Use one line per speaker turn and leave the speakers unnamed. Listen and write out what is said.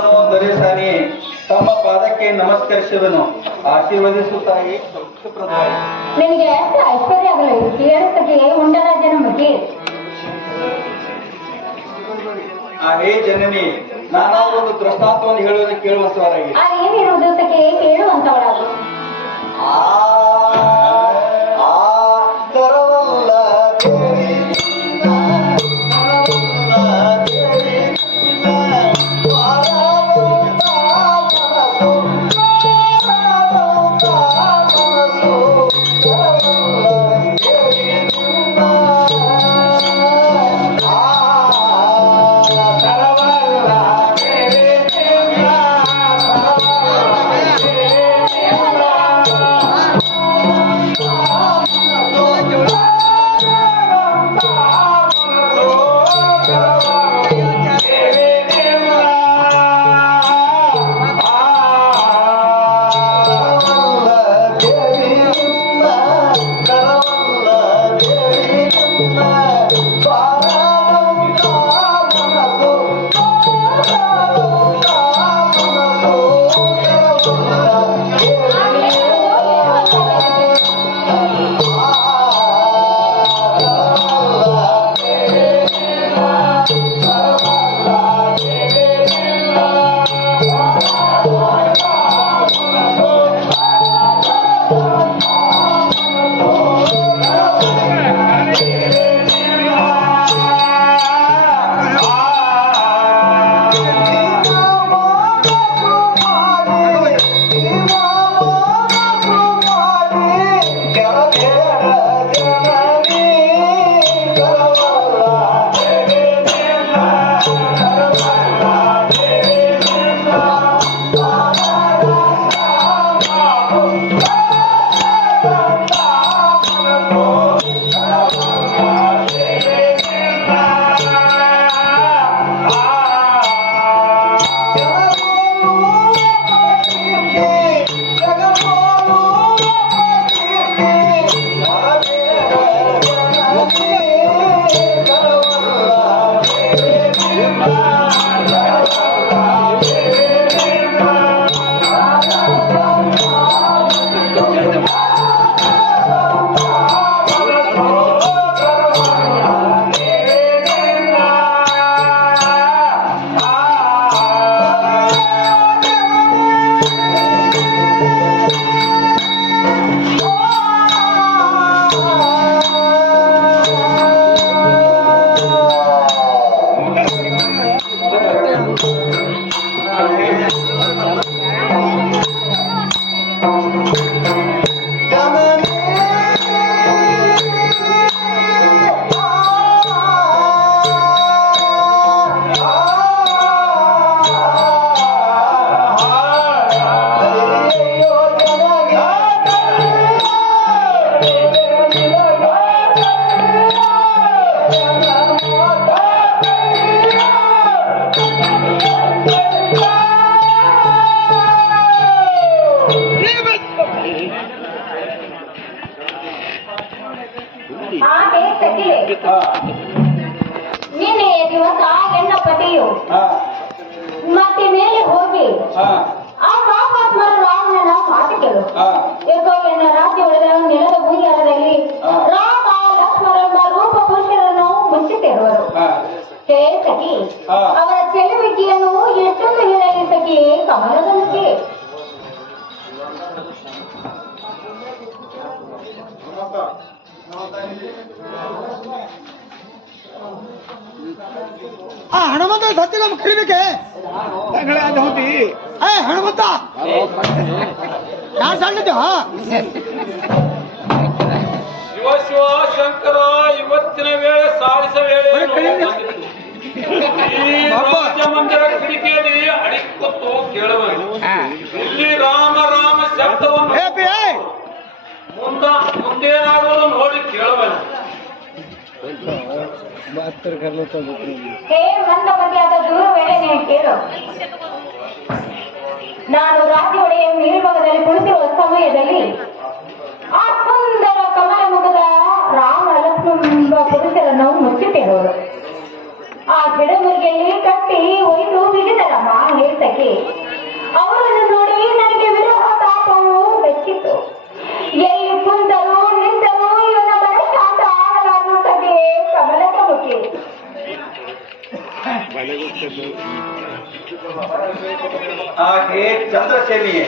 ವರವನ್ನು ದೊರೆಸಾನಿ ತಮ್ಮ ಪಾದಕ್ಕೆ ನಮಸ್ಕರಿಸಿದನು. ಆಶೀರ್ವದಿಸುತ್ತಾಗಿ.
ನಿನಗೆ ಎಷ್ಟು ಐಶ್ವರ್ಯ ಆಗಲಿ. ಕೇಳಿಸಕ್ಕೆ ಉಂಡರಾಜನ
ಹೇ ಜನನಿ ನಾನಾ ಒಂದು ದೃಷ್ಟಾಂತವನ್ನು ಹೇಳುವುದಕ್ಕೆ ಕೇಳುವಂತವರಾಗಿ
ಆ ಏನಿರುವುದು ಕೇಳುವಂತವಳಾಗು ಹೆಣ್ಣ ಪತಿಯು ಮತ್ತೆ ಮೇಲೆ ಹೋಗಿ. ಆ ಪಾಪಾತ್ಮರ ರಾವಣನ ಮಾತು ಕೇಳು ಏಕೋ ಎನ್ನ ರಾಜ್ಯ ಒಡೆದ ನೆಲದ ಭೂಯಾರದಲ್ಲಿ ರಾಮ ಲಕ್ಷ್ಮಣರೆಂಬ ರೂಪ ಪುರುಷರನ್ನು ಮುಚ್ಚಿಟ್ಟಿರುವರು. ಹೇ. ಸಖಿ ಅವರ ಚೆಲುವಿಕೆಯನ್ನು ಎಷ್ಟೊಂದು ಹೇಳಲಿ ಸಖಿ ಕಮಲದ ಮುಖಿ
ಆ ಹನುಮಂತ ಸತ್ಯ ನಮ್ ಕಲಿಬೇಕೆ ಏ ಹನುಮಂತ ಯಾರು ಸಣ್ಣದ
ಶಿವ ಶಿವ ಶಂಕರ ಇವತ್ತಿನ ವೇಳೆ ಸಾರಿಸ ವೇಳೆ
ಬರೀ ಕಡಿಮೆ.
ಈ ರಾಜ ಮಂದಿರ ಕಿಡಿಕಿಯಲ್ಲಿ ಅಡಿಕೊತ್ತು ಕೇಳುವನು. ಇಲ್ಲಿ ರಾಮ ರಾಮ ಶಬ್ದವನ್ನು
ಏ ಪಿ ಏ!
ಮುಂದ
ಹೇ ಕರ್ಲು ದೂರ ವೇಳೆ ನೀನು ರಾಜ್ಯ ಒಡೆಯ ಮೇಲ್ಭಾಗದಲ್ಲಿ ಕುಳಿತಿರುವ ಸಮಯದಲ್ಲಿ சந்திரசேனியே